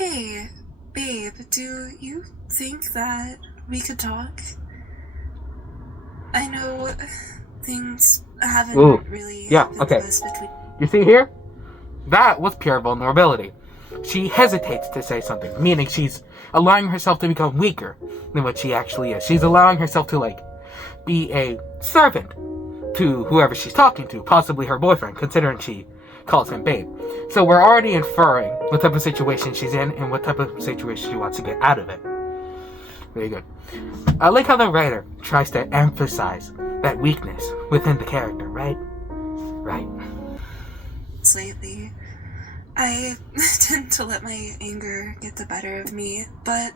Hey, babe, do you think that we could talk? I know things Ooh, haven't really yeah, been the okay. best between. You see here? That was pure vulnerability. She hesitates to say something, meaning she's allowing herself to become weaker than what she actually is. She's allowing herself to, be a servant to whoever she's talking to, possibly her boyfriend, considering she calls him babe. So we're already inferring what type of situation she's in and what type of situation she wants to get out of it. Very good. I like how the writer tries to emphasize that weakness within the character, right? Right. Lately, I tend to let my anger get the better of me, but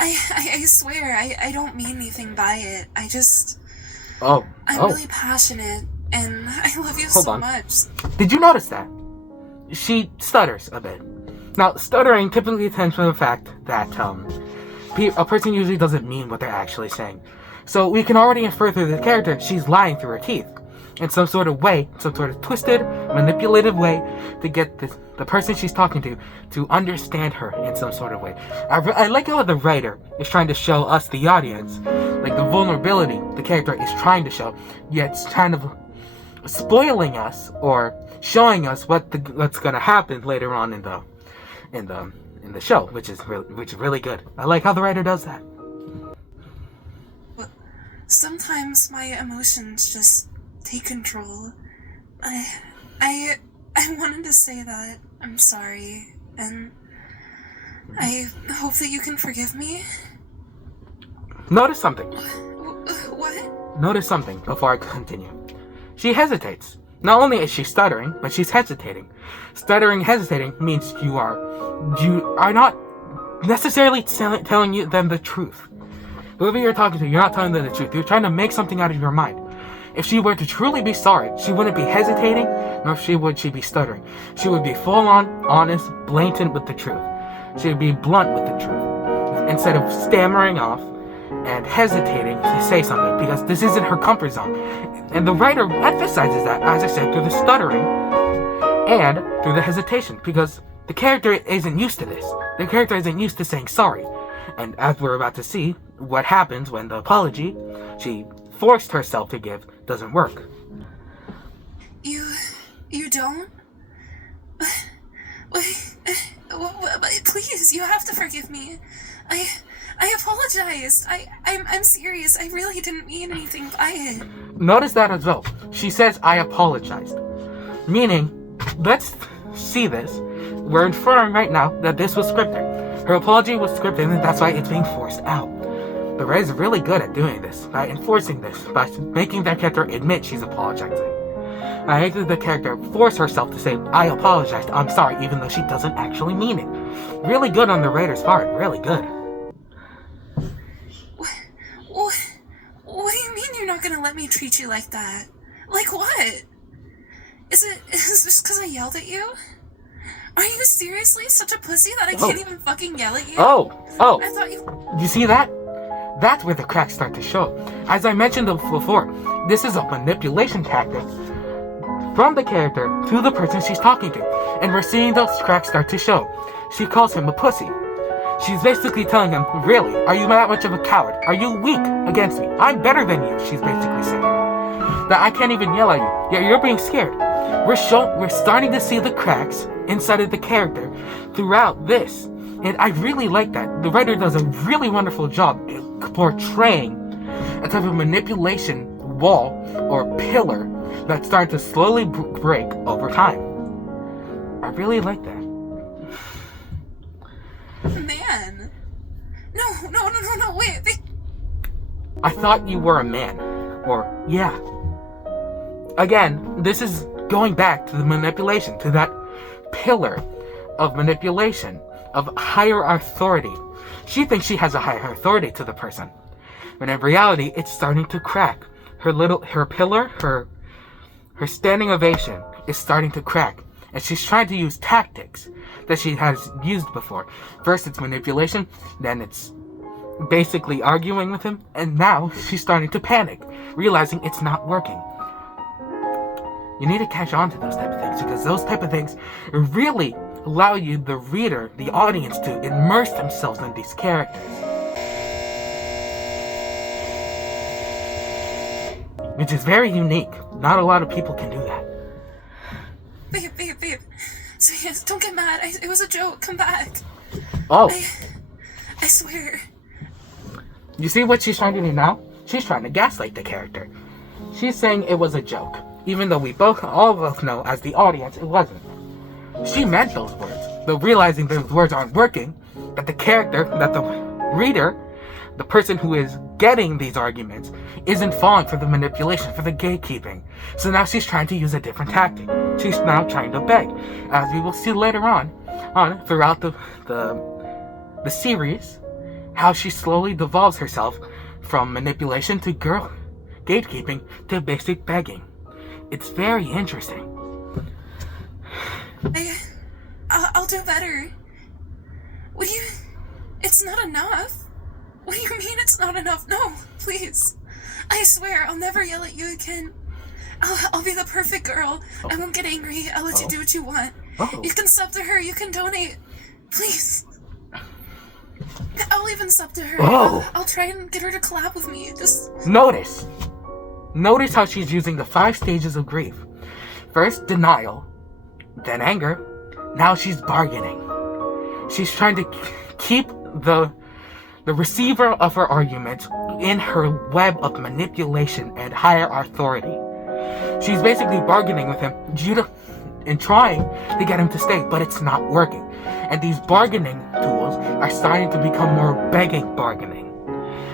I swear, I don't mean anything by it. I'm Oh, really passionate, and I love you hold so on. much. Did you notice that? She stutters a bit. Now, stuttering typically stems from the fact that a person usually doesn't mean what they're actually saying. So we can already infer through the character she's lying through her teeth. In some sort of way, some sort of twisted, manipulative way to get the person she's talking to understand her in some sort of way. I like how the writer is trying to show us, the audience, like the vulnerability the character is trying to show, yet it's kind of spoiling us or showing us what's gonna happen later on in the show, which is really good. I like how the writer does that. But sometimes my emotions just take control. I, I wanted to say that I'm sorry, and I hope that you can forgive me. Notice something. What? Notice something before I continue. She hesitates. Not only is she stuttering, but she's hesitating. Stuttering, hesitating means you are not necessarily telling them the truth. Whoever you're talking to, you're not telling them the truth. You're trying to make something out of your mind. If she were to truly be sorry, she wouldn't be hesitating, nor would she be stuttering. She would be full-on, honest, blatant with the truth. She would be blunt with the truth, instead of stammering off and hesitating to say something, because this isn't her comfort zone. And the writer emphasizes that, as I said, through the stuttering and through the hesitation, because the character isn't used to this. The character isn't used to saying sorry. And as we're about to see, what happens when the apology she forced herself to give doesn't work. You don't? Wait, please, you have to forgive me. I apologize. I'm serious. I really didn't mean anything by it. Notice that as well. She says, I apologized. Meaning, let's see this. We're inferring right now that this was scripted. Her apology was scripted, and that's why it's being forced out. The writer's really good at doing this, by enforcing this, by making that character admit she's apologizing. I hate that the character forced herself to say, I apologized, I'm sorry, even though she doesn't actually mean it. Really good on the writer's part, really good. What do you mean you're not gonna let me treat you like that? Like what? Is this because I yelled at you? Are you seriously such a pussy that I can't even fucking yell at you? Oh. I thought You see that? That's where the cracks start to show. As I mentioned before, this is a manipulation tactic from the character to the person she's talking to. And we're seeing those cracks start to show. She calls him a pussy. She's basically telling him, really, are you that much of a coward? Are you weak against me? I'm better than you, she's basically saying. That I can't even yell at you, yet you're being scared. We're starting to see the cracks inside of the character throughout this. And I really like that. The writer does a really wonderful job portraying a type of manipulation wall or pillar that's starting to slowly break over time. I really like that. Man. No, wait. I thought you were a man. Or, yeah. Again, this is going back to the manipulation, to that pillar of manipulation, of higher authority. She thinks she has a higher authority to the person, when in reality, it's starting to crack. Her pillar, her standing ovation is starting to crack, and she's trying to use tactics that she has used before. First it's manipulation, then it's basically arguing with him, and now she's starting to panic, realizing it's not working. You need to catch on to those type of things, because those type of things really allow you, the reader, the audience, to immerse themselves in these characters. Which is very unique. Not a lot of people can do that. Babe. So yes, don't get mad. It was a joke. Come back. Oh. I swear. You see what she's trying to do now? She's trying to gaslight the character. She's saying it was a joke, even though we all both know as the audience it wasn't. She meant those words, though realizing those words aren't working, that the character, that the reader, the person who is getting these arguments, isn't falling for the manipulation, for the gatekeeping. So now she's trying to use a different tactic. She's now trying to beg, as we will see later on throughout the series, how she slowly devolves herself from manipulation to gatekeeping to basic begging. It's very interesting. I'll do better. What do you... It's not enough? What do you mean it's not enough? No, please. I swear, I'll never yell at you again. I'll be the perfect girl. Oh. I won't get angry. I'll let you do what you want. Oh. You can sub to her. You can donate. Please. I'll even sub to her. Oh. I'll try and get her to collab with me. Just... Notice how she's using the 5 stages of grief. First, denial. Then anger. Now she's bargaining. She's trying to keep the receiver of her argument in her web of manipulation and higher authority. She's basically bargaining with him and trying to get him to stay, but it's not working. And these bargaining tools are starting to become more begging bargaining,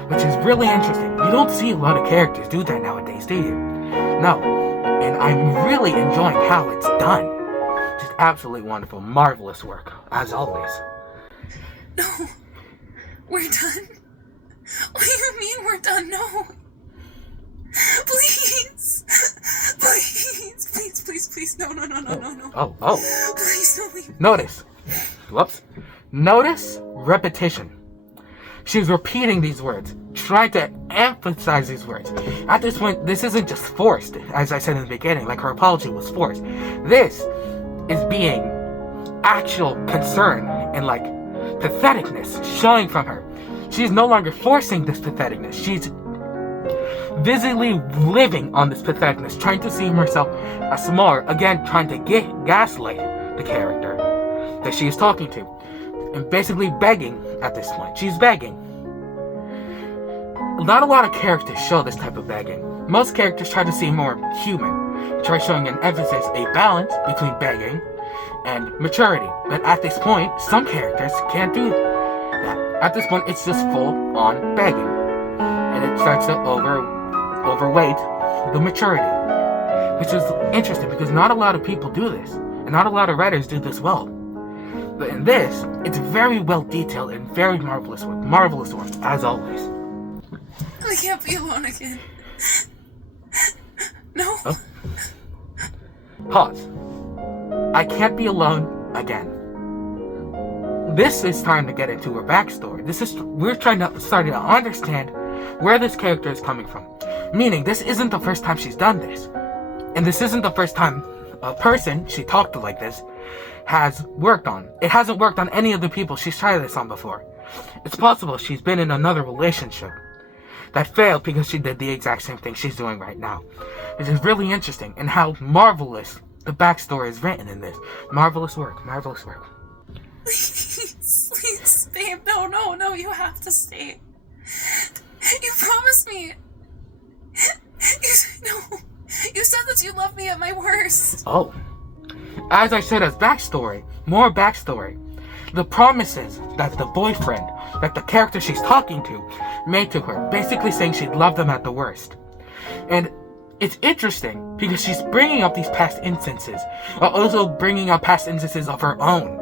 which is really interesting. You don't see a lot of characters do that nowadays, do you? No. And I'm really enjoying how it's done. Just absolutely wonderful, marvelous work, as always. No. We're done? What do you mean we're done? No. Please. Please. No. Oh. Please don't leave. Notice repetition. She's repeating these words, trying to emphasize these words. At this point, this isn't just forced, as I said in the beginning, like her apology was forced. This is being actual concern and like patheticness showing from her. She's no longer forcing this patheticness. She's visibly living on this patheticness, trying to see herself as smaller, again trying to gaslight the character that she is talking to, and basically begging at this point. She's begging. Not a lot of characters show this type of begging. Most characters try to seem more human, try showing an emphasis, a balance between begging and maturity. But at this point, some characters can't do that. At this point, it's just full-on begging, and it starts to overweight the maturity, which is interesting because not a lot of people do this, and not a lot of writers do this well. But in this, it's very well detailed and very marvelous work, as always. I can't be alone again. No. Oh. Pause. I can't be alone again. This is time to get into her backstory. We're starting to understand where this character is coming from. Meaning, this isn't the first time she's done this. And this isn't the first time a person she talked to like this has worked on. It hasn't worked on any of the people she's tried this on before. It's possible she's been in another relationship that failed because she did the exact same thing she's doing right now. Which is really interesting, and how marvelous the backstory is written in this. Marvelous work. Please, babe, no, you have to stay. You promised me. You said that you loved me at my worst. Oh. As I said, as more backstory, the promises that the boyfriend, that the character she's talking to, made to her, basically saying she'd love them at the worst. And it's interesting because she's bringing up these past instances, while also bringing up past instances of her own.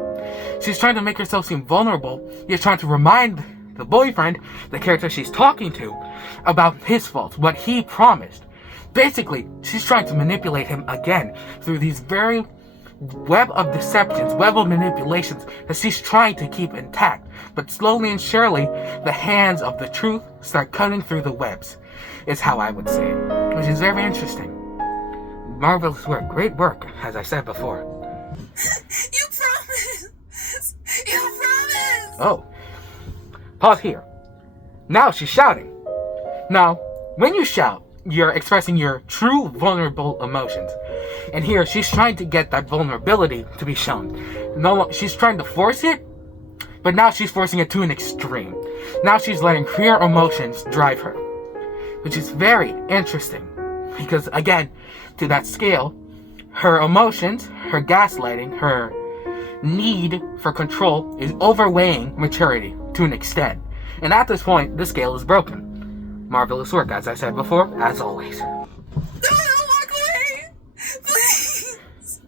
She's trying to make herself seem vulnerable, yet trying to remind the boyfriend, the character she's talking to, about his faults, what he promised. Basically, she's trying to manipulate him again through these very web of deceptions, web of manipulations that she's trying to keep intact. But slowly and surely, the hands of the truth start cutting through the webs, is how I would say it. Which is very interesting. Marvelous work. Great work, as I said before. You promise! You promise! Oh. Pause here. Now she's shouting. Now, when you shout, you're expressing your true vulnerable emotions. And here, she's trying to get that vulnerability to be shown. She's trying to force it, but now she's forcing it to an extreme. Now she's letting her emotions drive her. Which is very interesting. Because, again, to that scale, her emotions, her gaslighting, her need for control is overweighing maturity to an extent. And at this point, the scale is broken. Marvelous work, as I said before, as always. No, walk away! Please!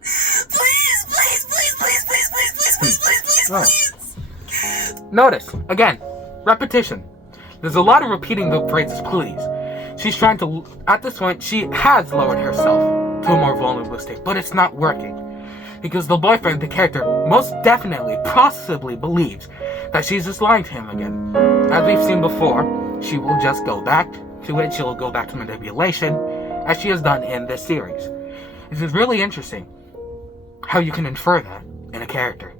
Please, please, please, please, please, please, please, please, please, please, please! Notice, again, repetition. There's a lot of repeating the phrases please. She's trying to, at this point, she has lowered herself to a more vulnerable state, but it's not working. Because the boyfriend, the character, most definitely, possibly believes that she's just lying to him again. As we've seen before, she will just go back to it, she'll go back to manipulation, as she has done in this series. This is really interesting, how you can infer that in a character.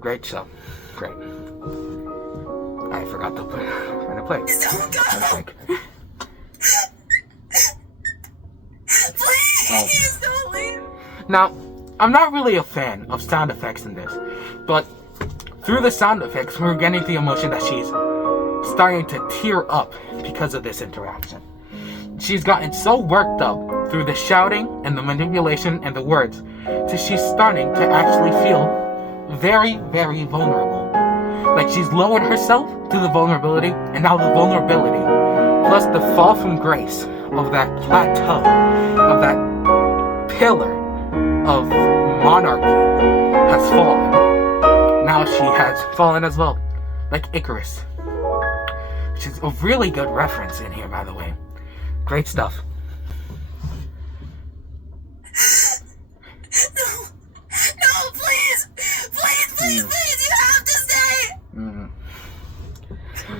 Great show. Great. I forgot to put when to play. Don't go! Please, don't leave! Now, I'm not really a fan of sound effects in this, but through the sound effects, we're getting the emotion that she's starting to tear up because of this interaction. She's gotten so worked up through the shouting and the manipulation and the words, that she's starting to actually feel very, very vulnerable. Like she's lowered herself to the vulnerability, and now the vulnerability, plus the fall from grace of that plateau, of that pillar of monarchy, has fallen. Now she has fallen as well, like Icarus. Which is a really good reference in here, by the way. Great stuff. No, please! Please, please, please, you have to stay!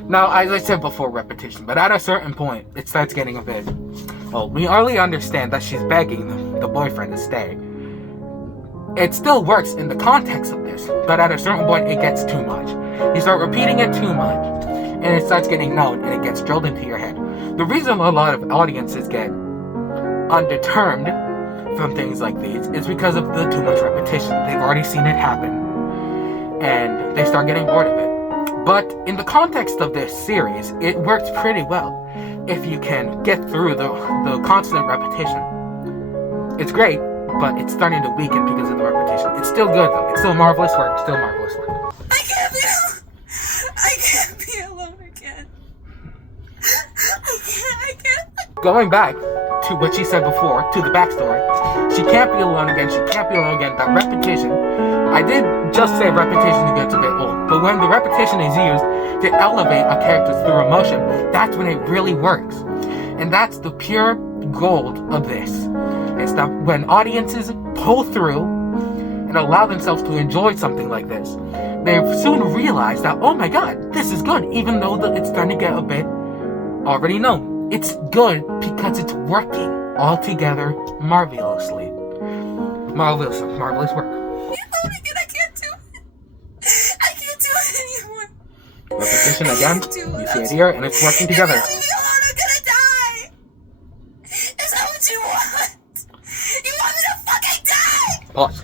Now, as I said before, repetition, but at a certain point, it starts getting a bit... Well, we already understand that she's begging the boyfriend to stay. It still works in the context of this, but at a certain point, it gets too much. You start repeating it too much, and it starts getting known, and it gets drilled into your head. The reason a lot of audiences get undetermined from things like these is because of the too much repetition. They've already seen it happen, and they start getting bored of it. But in the context of this series, it works pretty well if you can get through the constant repetition. It's great, but it's starting to weaken because of the repetition. It's still good though. It's still marvelous work. Still marvelous work. I can't be alone again. I can't. Going back to what she said before, to the backstory, she can't be alone again. She can't be alone again. That repetition. I did just say repetition gets a bit old, but when the repetition is used to elevate a character through emotion, that's when it really works. And that's the pure gold of this. It's that when audiences pull through and allow themselves to enjoy something like this, they soon realize that, oh my god, this is good, even though it's starting to get a bit already known. It's good because it's working all together marvelously. Marvelous work. I can't do it. I can't do it anymore. Repetition again. You see it here, and it's working together. Leave me alone, I'm gonna die. Is that what you want? You want me to fucking die? Pause.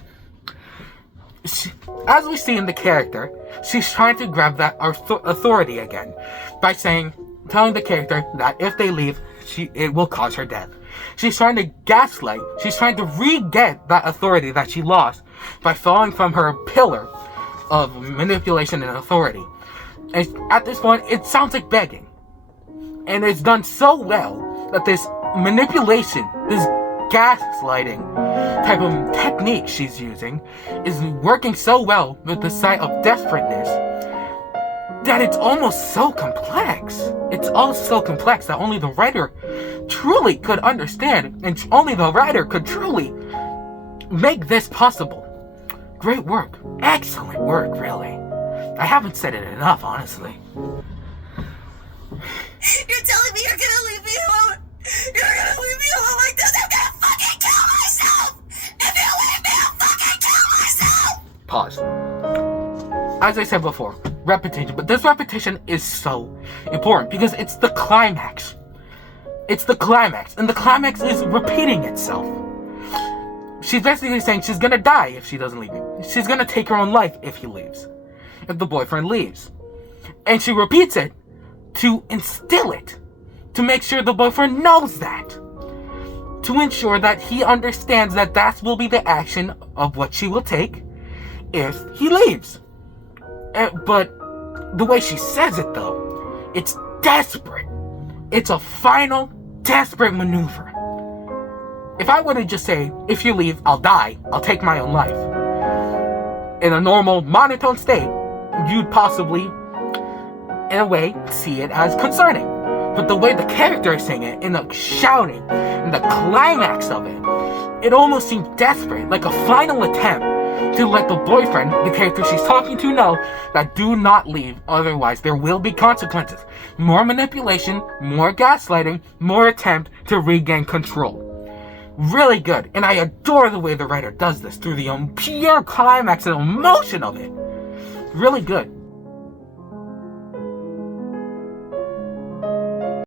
As we see in the character, she's trying to grab that authority again by telling the character that if they leave, it will cause her death. She's trying to gaslight. She's trying to re-get that authority that she lost by falling from her pillar of manipulation and authority. And at this point, it sounds like begging. And it's done so well that this manipulation, this gaslighting type of technique she's using is working so well with the side of desperateness that it's almost so complex. It's all so complex that only the writer truly could understand, and only the writer could truly make this possible. Great work. Excellent work, really. I haven't said it enough, honestly. You're telling me you're gonna leave me alone? You're gonna leave me alone like this? I'm gonna fucking kill myself! If you leave me, I'll fucking kill myself! pause. As I said before, repetition, but this repetition is so important because it's the climax. It's the climax, and the climax is repeating itself. She's basically saying she's gonna die if she doesn't leave him. She's gonna take her own life if he leaves. If the boyfriend leaves. And she repeats it to instill it. To make sure the boyfriend knows that. To ensure that he understands that that will be the action of what she will take if he leaves. But the way she says it though, it's desperate. It's a final, desperate maneuver. If I were to just say, if you leave, I'll die, I'll take my own life, in a normal, monotone state, you'd possibly, in a way, see it as concerning. But the way the character is saying it, in the shouting, in the climax of it, it almost seems desperate, like a final attempt to let the boyfriend, the character she's talking to, know that do not leave, otherwise there will be consequences. More manipulation, more gaslighting, more attempt to regain control. Really good, and I adore the way the writer does this through the pure climax and emotion of it. Really good.